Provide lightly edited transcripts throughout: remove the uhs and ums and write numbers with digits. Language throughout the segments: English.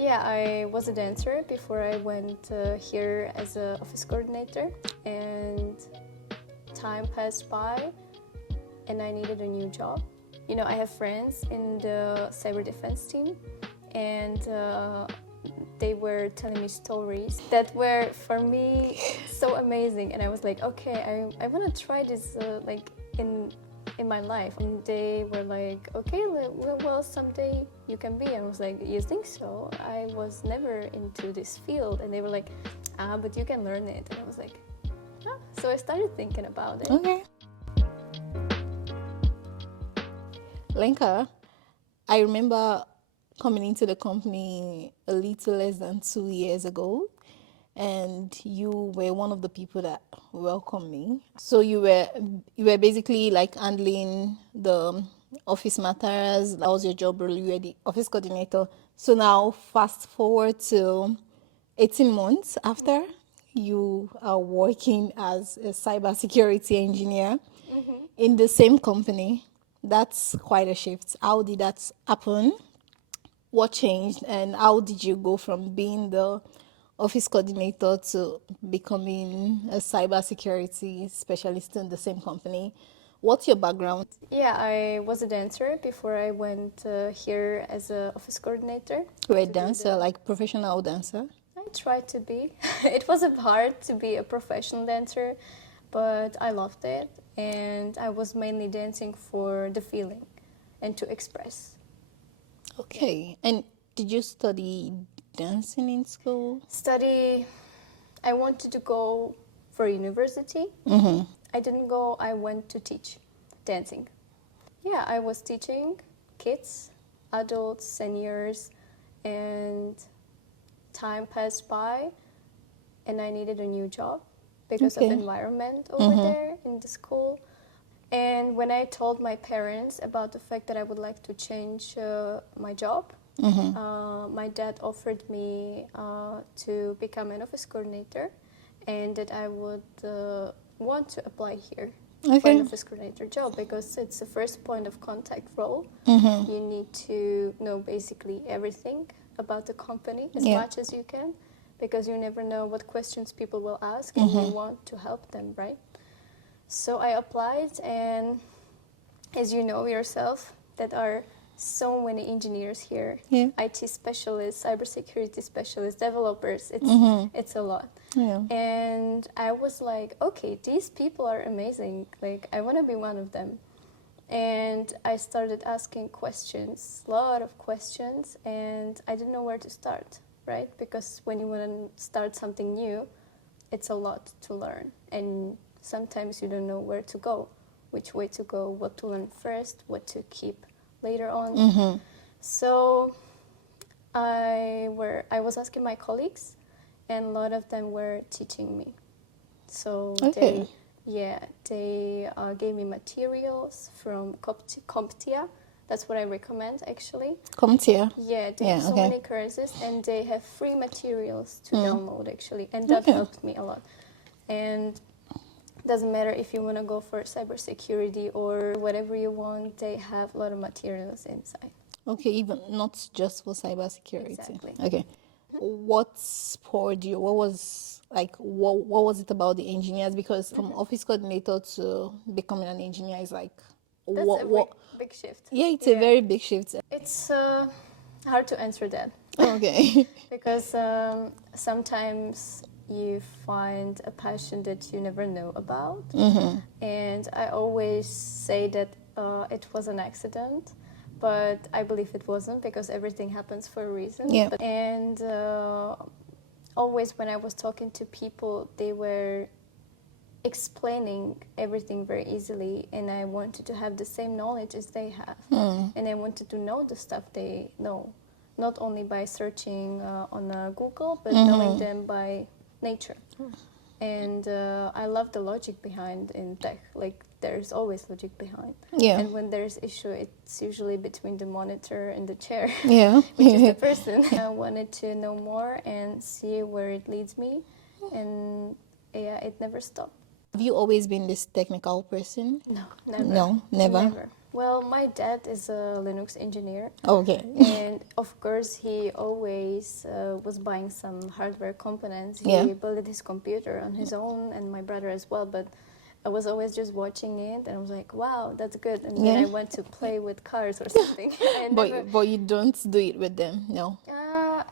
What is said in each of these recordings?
Yeah, I was a dancer before I went here as an office coordinator, and time passed by and I needed a new job. You know, I have friends in the cyber defense team, and they were telling me stories that were for me so amazing, and I was like, okay, I want to try this like in my life. And they were like, okay, well, someday you can be. And I was like, you think so? I was never into this field. And they were like, but you can learn it. And I was like, ah. So I started thinking about it. Okay. Lenka, I remember coming into the company a little less than 2 years ago, and you were one of the people that welcomed me. So you were basically like handling the office matters. That was your job role. You were the office coordinator. So now fast forward to 18 months after, you are working as a cybersecurity engineer in the same company. That's quite a shift. How did that happen? What changed, and how did you go from being the office coordinator to becoming a cybersecurity specialist in the same company? What's your background? Yeah, I was a dancer before I went here as an office coordinator. You're a dancer, like professional dancer? I tried to be. It was hard to be a professional dancer, but I loved it. And I was mainly dancing for the feeling and to express. Okay. And did you study dancing in school? Study, I wanted to go for university. I didn't go, I went to teach dancing. Yeah, I was teaching kids, adults, seniors, and time passed by and I needed a new job because of environment over there in the school. And when I told my parents about the fact that I would like to change my job, my dad offered me to become an office coordinator and that I would want to apply here for an office coordinator job because it's the first point of contact role. You need to know basically everything about the company as much as you can because you never know what questions people will ask and you want to help them, right? So I applied, and as you know yourself, that are so many engineers here, IT specialists, cybersecurity specialists, developers, it's a lot. And I was like, okay, these people are amazing, like I want to be one of them. And I started asking questions, a lot of questions, and I didn't know where to start, right? Because when you want to start something new, it's a lot to learn, and sometimes you don't know where to go, which way to go, what to learn first, what to keep later on. So I was asking my colleagues, and a lot of them were teaching me. So they gave me materials from CompTIA. That's what I recommend, actually. CompTIA? Yeah, they have so many courses, and they have free materials to download, actually, and that helped me a lot. And doesn't matter if you want to go for cybersecurity or whatever you want, they have a lot of materials inside. Okay, even not just for cybersecurity. Exactly. Okay. What spurred you? What was it about the engineers? Because from office coordinator to becoming an engineer is like That's a big shift. Yeah, it's a very big shift. It's hard to answer that. Okay. Because sometimes you find a passion that you never know about. And I always say that it was an accident, but I believe it wasn't because everything happens for a reason. Yeah. And always when I was talking to people, they were explaining everything very easily, and I wanted to have the same knowledge as they have. And I wanted to know the stuff they know, not only by searching on Google, but knowing them by nature. And I love the logic behind in tech. Like, there's always logic behind. And when there's issue, it's usually between the monitor and the chair, which is the person. I wanted to know more and see where it leads me, and it never stopped. Have you always been this technical person? No, never. No, never. Well, my dad is a Linux engineer. Okay. And of course, he always was buying some hardware components. Yeah. He built his computer on his own, and my brother as well. But I was always just watching it, and I was like, "Wow, that's good." And then Yeah. I went to play with cars or something. I never. But you don't do it with them, no.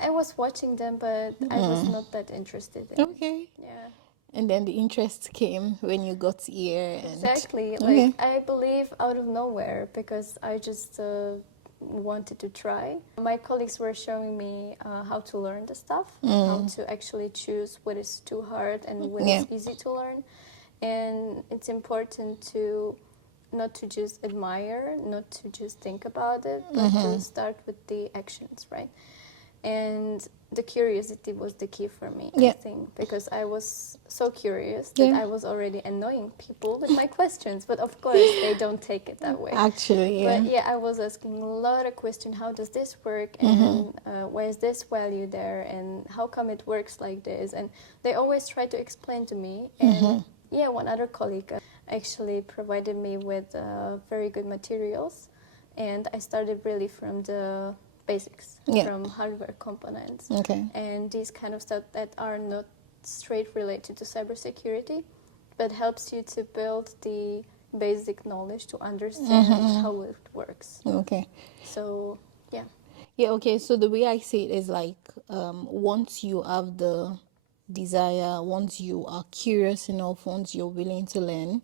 I was watching them, but I was not that interested in. Okay. Yeah. And then the interest came when you got here and Exactly. okay. Like, I believe out of nowhere because I just wanted to try. My colleagues were showing me how to learn the stuff, how to actually choose what is too hard and what Yeah. is easy to learn. And it's important to not to just admire, not to just think about it, but to start with the actions, right? And the curiosity was the key for me, I Yeah. think, because I was so curious that Yeah. I was already annoying people with my questions. But of course, they don't take it that way. Actually, yeah. But yeah, I was asking a lot of questions. How does this work? And why is this value there? And how come it works like this? And they always try to explain to me. And yeah, one other colleague actually provided me with very good materials. And I started really from the basics, Yeah. from hardware components. Okay. And these kind of stuff that are not straight related to cybersecurity, but helps you to build the basic knowledge to understand how it works. Okay. So, yeah. Yeah, okay. So the way I see it is like once you have the desire, once you are curious enough, once you're willing to learn,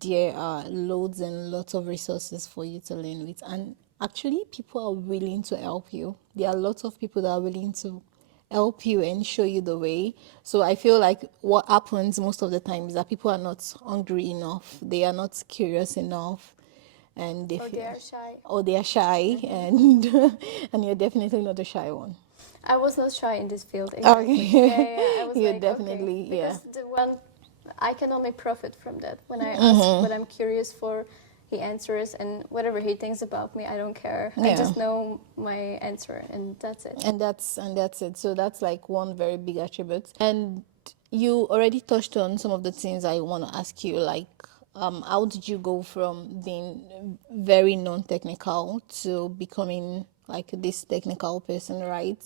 there are loads and lots of resources for you to learn with. And actually, people are willing to help you. There are lots of people that are willing to help you and show you the way. So I feel like what happens most of the time is that people are not hungry enough, they are not curious enough, and they Or feel, they are shy. or they are shy, and and you're definitely not a shy one. I was not shy in this field, exactly. Okay. Yeah. I was You're like, definitely, okay. yeah. Because the one, I can only profit from that. When I ask what I'm curious for, he answers, and whatever he thinks about me, I don't care. I Yeah. just know my answer, and that's it. And that's it. So that's like one very big attribute. And you already touched on some of the things I want to ask you, like how did you go from being very non-technical to becoming like this technical person, right?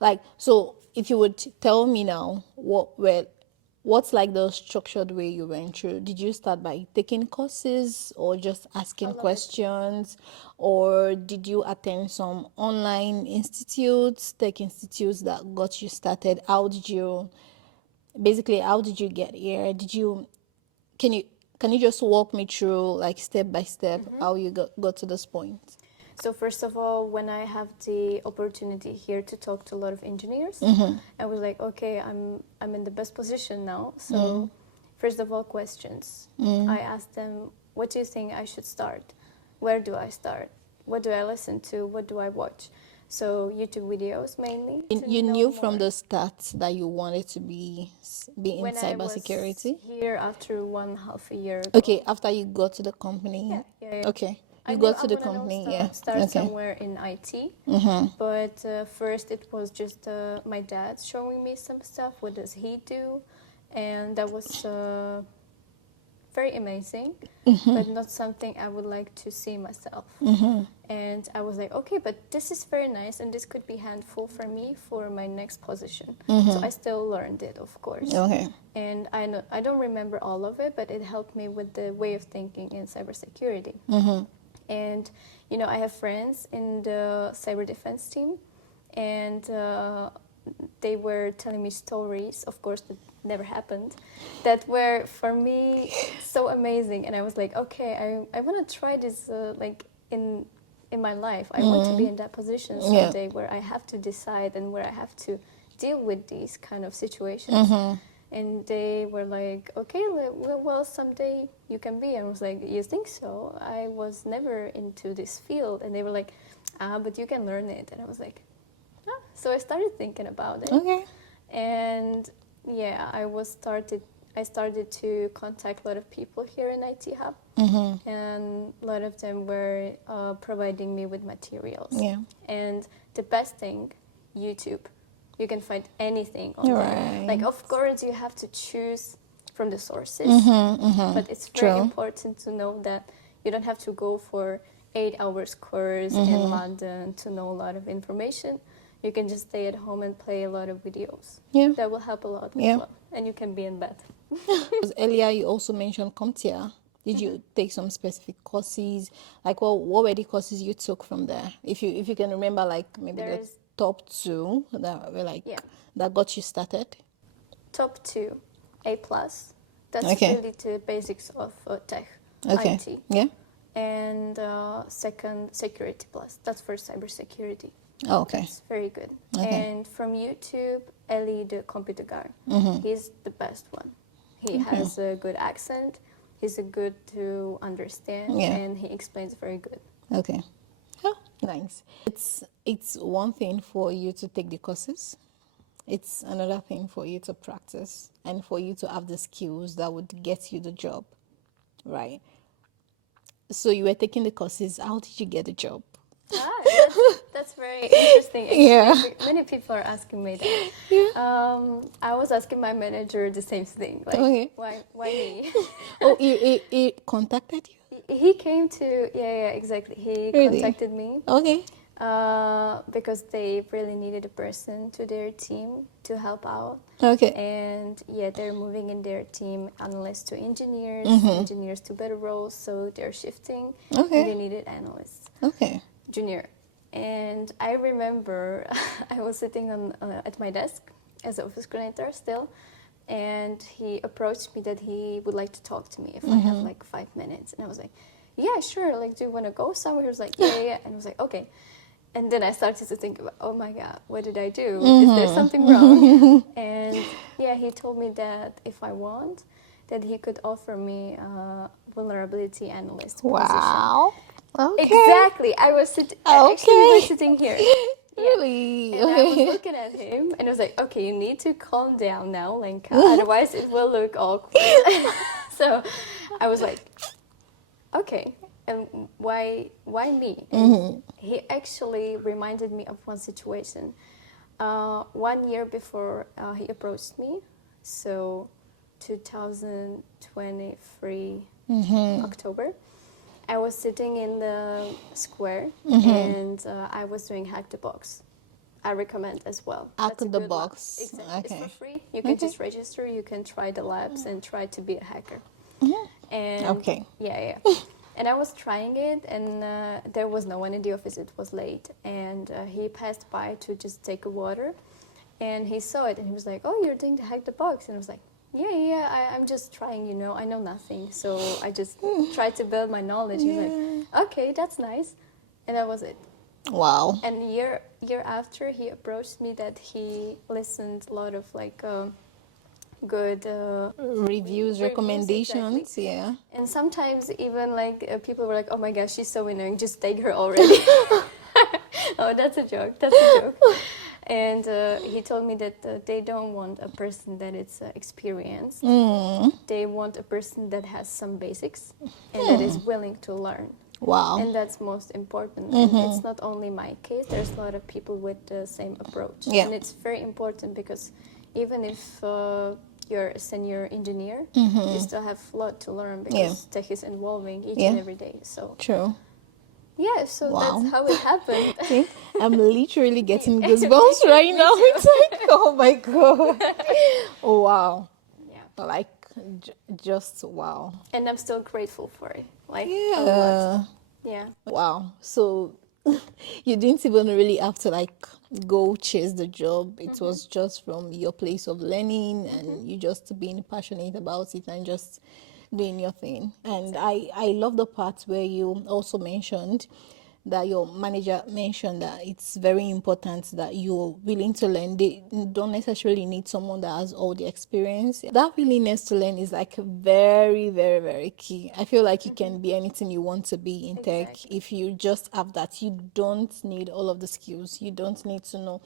Like, so if you would tell me now what's like the structured way you went through? Did you start by taking courses or just asking All of it. questions? Or did you attend some online institutes, tech institutes that got you started? How did you get here? Can you can you just walk me through like step by step how you got to this point? So first of all, when I have the opportunity here to talk to a lot of engineers, I was like, okay, I'm in the best position now. So first of all, questions. I asked them, what do you think I should start? Where do I start? What do I listen to? What do I watch? So YouTube videos mainly. You knew from the start that you wanted to be in when I was cybersecurity. here after 1.5 year ago. Okay, after you got to the company. Yeah. Okay, I you knew got I to the wanna company. start Okay. somewhere in IT, but first it was just my dad showing me some stuff. What does he do? And that was very amazing, but not something I would like to see myself. And I was like, okay, but this is very nice, and this could be handful for me for my next position. So I still learned it, of course. Okay. And I don't remember all of it, but it helped me with the way of thinking in cybersecurity. And, you know, I have friends in the cyber defense team, and they were telling me stories, of course, that never happened, that were, for me, so amazing. And I was like, okay, I want to try this, like, in my life. I want to be in that position someday where I have to decide and where I have to deal with these kind of situations. And they were like, okay, well, someday you can be. And I was like, you think so? I was never into this field. And they were like, but you can learn it. And I was like, ah. So I started thinking about it. Okay. And yeah, I started to contact a lot of people here in IT Hub. And a lot of them were providing me with materials. Yeah. And the best thing, YouTube. You can find anything online. Right. Like, of course, you have to choose from the sources, but it's very important to know that You don't have to go for 8 hours course in London to know a lot of information. You can just stay at home and play a lot of videos. Yeah. That will help a lot as Yeah. well. And you can be in bed. Because earlier you also mentioned CompTIA. Did you take some specific courses? Like what were the courses you took from there? If you can remember, like maybe the There's top two that were like Yeah. that got you started. top 2, A+. That's Okay. really the basics of tech, Okay. IT. Yeah. And second, Security Plus. That's for cybersecurity. Oh, okay. That's very good. Okay. And from YouTube, Ellie, the computer guy, he's the best one. He has a good accent. He's a good to understand, Yeah. and he explains very good. Okay. Oh, nice. It's one thing for you to take the courses. It's another thing for you to practice and for you to have the skills that would get you the job, right? So you were taking the courses. How did you get the job? That's very interesting. Actually, Yeah. many people are asking me that. Yeah. I was asking my manager the same thing. Like, Okay. why me? Oh, he contacted you? He came to, yeah, exactly. He Really? contacted me Okay. because they really needed a person to their team to help out. Okay. And yeah, they're moving in their team analysts to engineers, engineers to better roles, so they're shifting. Okay. And they needed analysts, Okay. junior. And I remember I was sitting on at my desk as an office coordinator still, and he approached me that he would like to talk to me if I have like 5 minutes. And I was like, yeah, sure. Like, do you want to go somewhere? He was like, yeah. And I was like, okay. And then I started to think about, oh my God, what did I do? Is there something wrong? And yeah, he told me that if I want, that he could offer me a vulnerability analyst position. Wow. Okay. Exactly. I was actually we were sitting here. Really? And I was looking at him and I was like, okay, you need to calm down now, Lenka, otherwise it will look awkward. So I was like, okay, and why me? And he actually reminded me of one situation. 1 year before he approached me, so 2023 October, I was sitting in the square and I was doing Hack the Box. I recommend as well. Hack That's a the good Box. lab. Exactly. Okay. It's for free. You can just register. You can try the labs and try to be a hacker. And Okay. yeah. And I was trying it, and there was no one in the office. It was late, and he passed by to just take a water, and he saw it, and he was like, "Oh, you're doing the Hack the Box," and I was like, "Yeah, I'm just trying. I know nothing, so I just tried to build my knowledge." He's like, "Okay, that's nice," and that was it. Wow. And year after, he approached me that he listened a lot of like good Reviews, recommendations. exactly. Yeah. And sometimes even like people were like, "Oh my gosh, she's so annoying. Just take her already." Oh, that's a joke. That's a joke. And he told me that they don't want a person that is experienced. They want a person that has some basics and that is willing to learn. Wow. And that's most important. And it's not only my case. There's a lot of people with the same approach. Yeah. And it's very important because even if you're a senior engineer, you still have a lot to learn because tech is evolving each and every day. So True. yeah, so Wow. that's how it happened. See, I'm literally getting goosebumps right now. It's like, oh my God. Oh, wow. Yeah. Like, just wow. And I'm still grateful for it. Like, a Yeah. lot. Yeah. Wow. So you didn't even really have to like go chase the job. It was just from your place of learning and you just being passionate about it and just doing your thing. And I love the part where you also mentioned that your manager mentioned that it's very important that you're willing to learn. They don't necessarily need someone that has all the experience. That willingness to learn is like very, very, very key. I feel like you can be anything you want to be in tech Exactly. if you just have that. You don't need all of the skills. You don't need to know.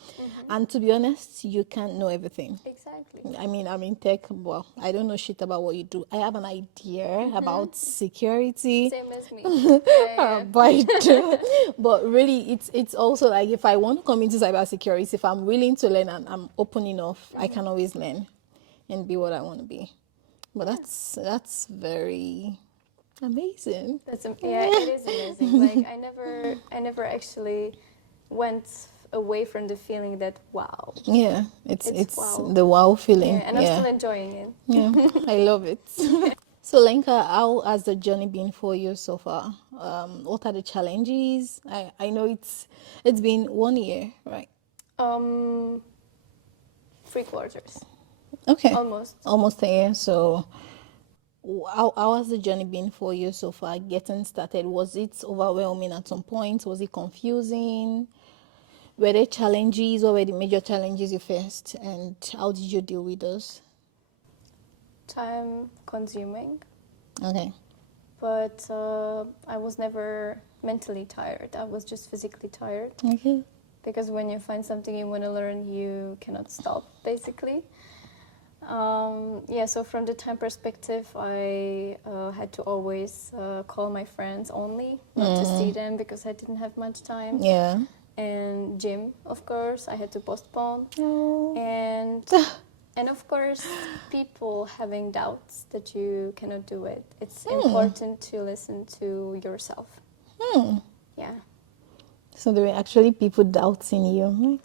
And to be honest, you can't know everything. Exactly. I mean, I'm in tech, well, I don't know shit about what you do. I have an idea about security. Same as me. Yeah. But really it's also like if I want to come into cybersecurity, if I'm willing to learn and I'm open enough, I can always learn and be what I want to be. But that's very Amazing. Yeah, it is amazing. Like I never actually went away from the feeling that wow, Yeah, it's it's wow. the wow Yeah, feeling. and I'm Yeah, still enjoying it. yeah, I love it. So, Lenka, how has the journey been for you so far? What are the challenges? I know it's been 1 year, right? Um, 3 quarters, Okay, almost. almost a year. So, how has the journey been for you so far? Getting started, was it overwhelming at some point? Was it confusing? Were there challenges? What were the major challenges you faced, and how did you deal with those? Time consuming, Okay. but I was never mentally tired. I was just physically tired Okay. because when you find something you want to learn, you cannot stop, basically. Yeah, so from the time perspective, I had to always call my friends only, not to see them because I didn't have much time. Yeah. And gym, of course, I had to postpone. Oh. And and of course, people having doubts that you cannot do it. It's important to listen to yourself. Yeah. So there were actually people doubting you.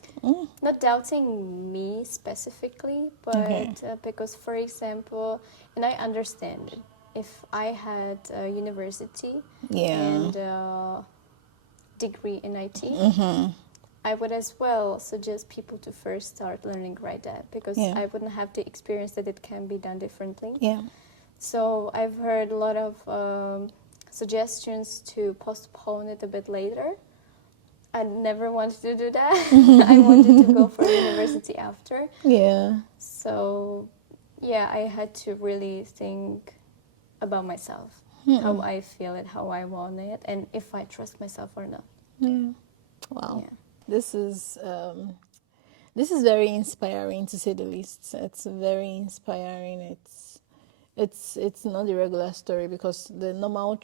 Not doubting me specifically, Okay. but because, for example, and I understand it, if I had a university Yeah. and a degree in IT, I would as well suggest people to first start learning right there because Yeah. I wouldn't have the experience that it can be done differently. Yeah. So I've heard a lot of suggestions to postpone it a bit later. I never wanted to do that. I wanted to go for university after. Yeah. So, yeah, I had to really think about myself, how I feel it, how I want it, and if I trust myself or not. Yeah. Wow. Yeah. This is very inspiring to say the least. It's very inspiring. It's not a regular story because the normal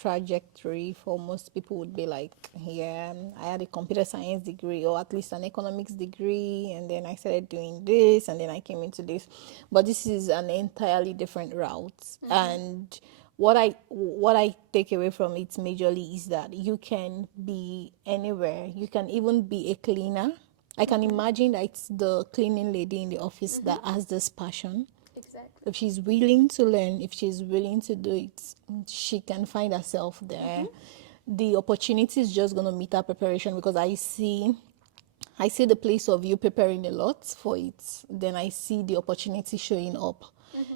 trajectory for most people would be like, yeah, I had a computer science degree or at least an economics degree, and then I started doing this, and then I came into this. But this is an entirely different route, and what I take away from it majorly is that you can be anywhere. You can even be a cleaner. I can imagine that it's the cleaning lady in the office that has this passion. Exactly. If she's willing to learn, if she's willing to do it, she can find herself there. The opportunity is just gonna meet her preparation because I see the place of you preparing a lot for it. Then I see the opportunity showing up.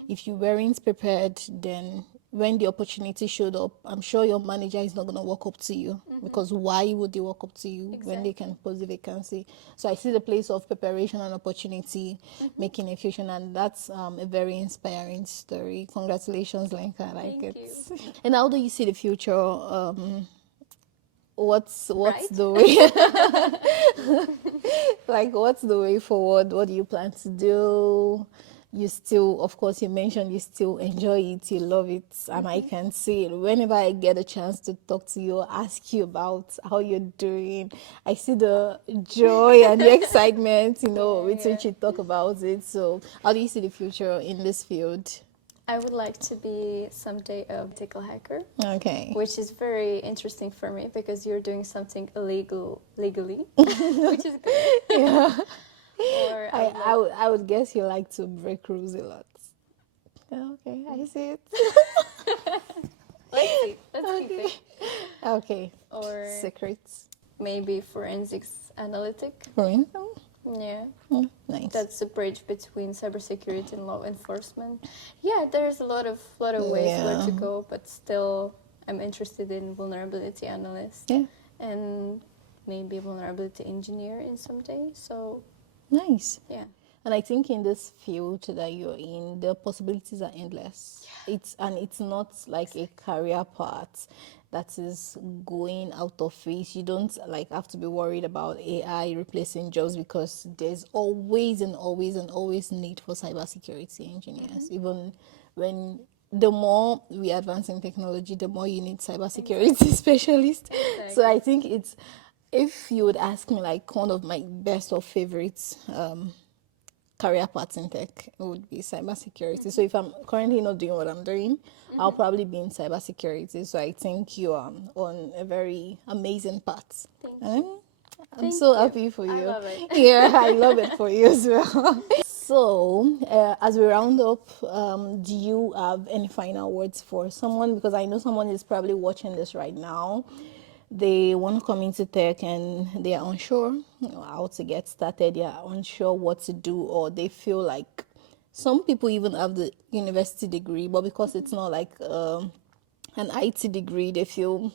If you weren't prepared, then when the opportunity showed up, I'm sure your manager is not going to walk up to you because why would they walk up to you when they can post the vacancy? So I see the place of preparation and opportunity making a fusion, and that's a very inspiring story. Congratulations, Lenka. I like Thank it. you. And how do you see the future? What's Right? the way? Like, what's the way forward? What do you plan to do? You still, of course, you mentioned you still enjoy it, you love it, and I can see it. Whenever I get a chance to talk to you, ask you about how you're doing, I see the joy and the excitement, with which you talk about it. So, how do you see the future in this field? I would like to be someday a ethical hacker, Okay. which is very interesting for me because you're doing something legally, which is good. Yeah. Or I would like, I would guess you like to break rules a lot. Yeah, okay, I see it. let's see, let's keep it. Okay. Or Secrets. maybe forensics analytic. For instance. Yeah, Nice. that's a bridge between cybersecurity and law enforcement. Yeah, there's a lot of ways where to go, but still, I'm interested in vulnerability analyst Yeah. and maybe vulnerability engineer in some day. So Nice. yeah, And I think in this field that you're in, the possibilities are endless. It's not like a career path that is going out of phase. You don't like have to be worried about AI replacing jobs because there's always and always and always need for cybersecurity engineers. Even when the more we advance in technology, the more you need cybersecurity specialists. So I think if you would ask me like one of my best or favorites career paths in tech, it would be cybersecurity. So if I'm currently not doing what I'm doing, I'll probably be in cybersecurity. So I think you are on a very amazing path. Thank Um, you. I'm Thank so you. happy for I you. love it. Yeah, I love it for you as well. So, as we round up, do you have any final words for someone? Because I know someone is probably watching this right now. They want to come into tech and they are unsure how to get started. They are unsure what to do, or they feel like some people even have the university degree, but because it's not like an IT degree, they feel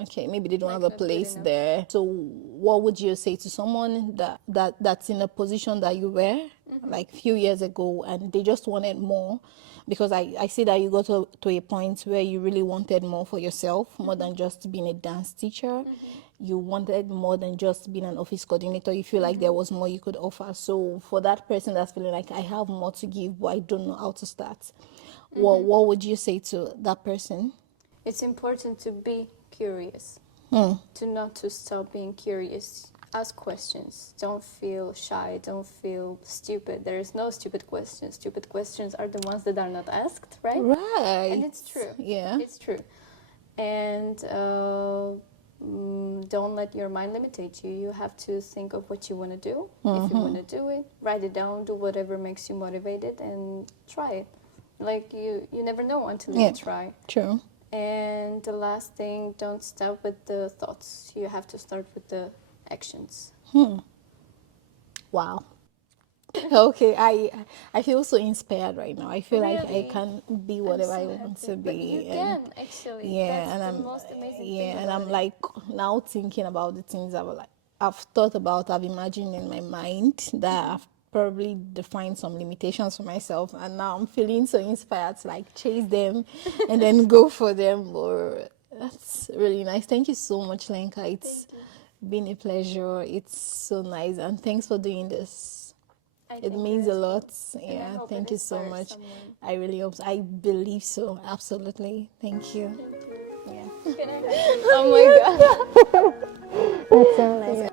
okay, maybe they don't Like have a not good place enough. there. So what would you say to someone that's in a position that you were like a few years ago and they just wanted more? Because I see that you got to a point where you really wanted more for yourself, more than just being a dance teacher. You wanted more than just being an office coordinator. You feel like there was more you could offer. So for that person that's feeling like I have more to give but I don't know how to start, what would you say to that person? It's important to be curious, to not to stop being curious. Ask questions. Don't feel shy. Don't feel stupid. There is no stupid questions. Stupid questions are the ones that are not asked, right? Right. And it's true. Yeah. It's true. And don't let your mind limitate you. You have to think of what you want to do. If you want to do it, write it down. Do whatever makes you motivated and try it. Like you never know until Yeah. you try. True. And the last thing, don't stop with the thoughts. You have to start with the actions. Wow. Okay, I feel so inspired right now. I feel like I Really? can be I'm whatever I so want happy. to But you be, and can actually. yeah, That's and the I'm most amazing yeah, thing and about I'm it. like now thinking about the things I've thought about, I've imagined in my mind that I've probably defined some limitations for myself, and now I'm feeling so inspired to like chase them, and then go for them. Or that's really nice. Thank you so much, Lenka. It's Thank you. been a pleasure. It's so nice, and thanks for doing this. I It thank you means a as well. lot. And I Yeah, hope it thank you so inspires much. someone. I really hope so. I believe so. Absolutely. Thank you. Thank you. Yeah. Can I hug you? Oh my god. That's so nice.